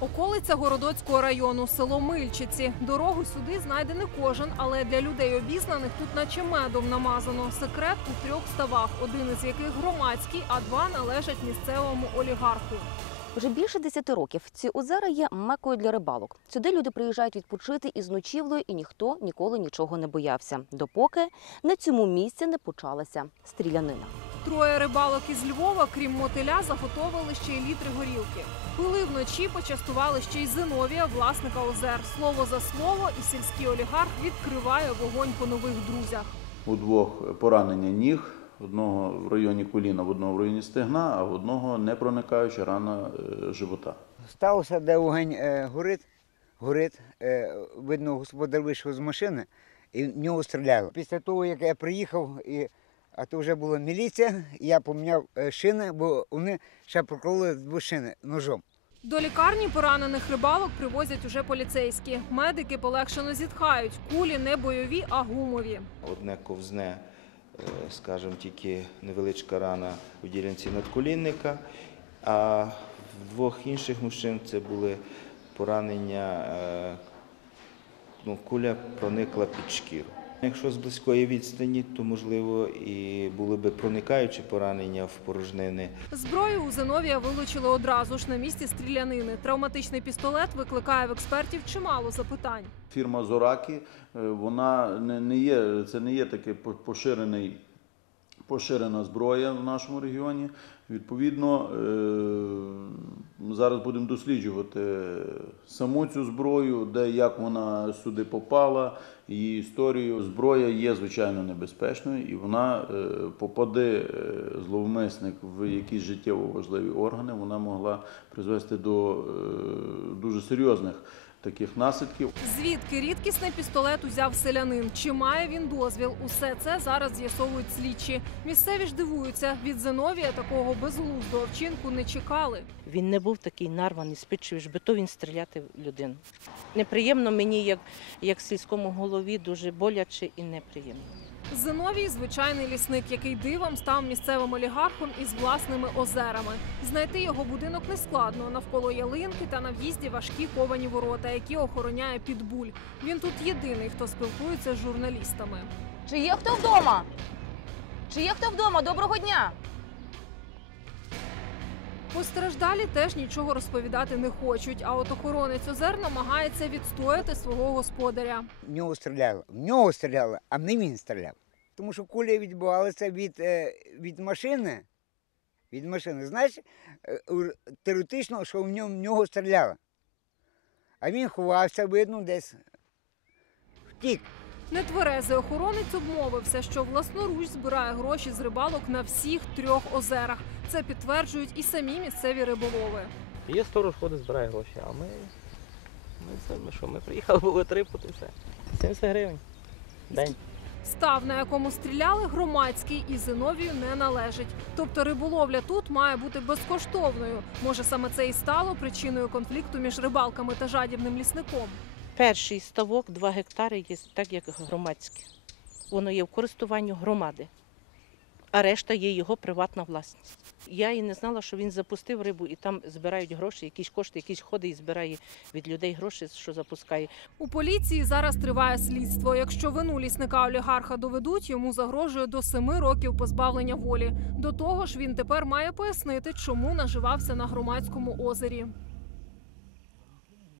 Околиця Городоцького району, село Мильчиці. Дорогу сюди знайде не кожен, але для людей обізнаних тут наче медом намазано. Секрет у трьох ставах, один із яких громадський, а два належать місцевому олігарху. Вже більше 10 років ці озера є мекою для рибалок. Сюди люди приїжджають відпочити із ночівлею, і ніхто ніколи нічого не боявся, допоки на цьому місці не почалася стрілянина. Троє рибалок із Львова, крім мотиля, заготовили ще й літри горілки. Пили вночі, почастували ще й Зиновія, власника озер. Слово за слово, і сільський олігарх відкриває вогонь по нових друзях. У двох поранення ніг, одного в районі коліна, в одного в районі стегна, а в одного не проникаюча рана е, живота. Стався, де вогонь е, горить, горить. Е, видно, господар вийшов з машини і в нього стріляли. Після того, як я приїхав, і, а то вже була міліція, я поміняв е, шини, бо вони ще прокололи дві шини ножом. До лікарні поранених рибалок привозять уже поліцейські. Медики полегшено зітхають. Кулі не бойові, а гумові. Одне ковзне, е, скажімо, тільки невеличка рана у ділянці надколінника, а в двох інших мужчин це були поранення, е, ну, куля проникла під шкіру. Якщо з близької відстані, то можливо і були би проникаючі поранення в порожнини. Зброю у Зиновія вилучили одразу ж на місці стрілянини. Травматичний пістолет викликає в експертів чимало запитань. Фірма Зоракі, е, вона не, не є, це не є таке по- поширений, поширена зброя в нашому регіоні. Відповідно, е, зараз будемо досліджувати саму цю зброю, де як вона сюди попала, її історію. Зброя є звичайно небезпечною, і вона е, попаде зловмисник в якісь життєво важливі органи, вона могла призвести до е, дуже серйозних таких наслідків. Звідки рідкісний пістолет узяв селянин? Чи має він дозвіл? Усе це зараз з'ясовують слідчі. Місцеві ж дивуються. Від Зиновія такого безглуздого вчинку не чекали. Він не був такий нарваний, спичив, би то він стріляти в людину. Неприємно мені, як, як сільському голові, дуже боляче і неприємно. Зиновій звичайний лісник, який дивом став місцевим олігархом із власними озерами. Знайти його будинок не складно. Навколо ялинки та на в'їзді важкі ковані ворота, які охороняє підбуль. Він тут єдиний, хто спілкується з журналістами. Чи є хто вдома? Чи є хто вдома? Доброго дня! Постраждалі теж нічого розповідати не хочуть. А от охоронець озер намагається відстояти свого господаря. В нього стріляли. В нього стріляли, а не він стріляв. Тому що кулі відбувалися від, е, від машини. Від машини. Знаєш, е, теоретично, що в нього, в нього стріляли. А він ховався, видно, десь втік. Нетверезий охоронець обмовився, що власноруч збирає гроші з рибалок на всіх трьох озерах. Це підтверджують і самі місцеві риболови. Є сторож ходить, збирає гроші, а ми, ми, це, ми що, ми приїхали, було трипути все. 70 гривень. День. Став, на якому стріляли, громадський і Зиновію не належить. Тобто риболовля тут має бути безкоштовною. Може, саме це і стало причиною конфлікту між рибалками та жадібним лісником. Перший ставок 2 гектари є так, як громадське. Воно є в користуванні громади, а решта є його приватна власність. Я і не знала, що він запустив рибу і там збирають гроші, якісь кошти, якісь ходить і збирає від людей гроші, що запускає. У поліції зараз триває слідство. Якщо вину лісника олігарха доведуть, йому загрожує до семи років позбавлення волі. До того ж, він тепер має пояснити, чому наживався на громадському озері.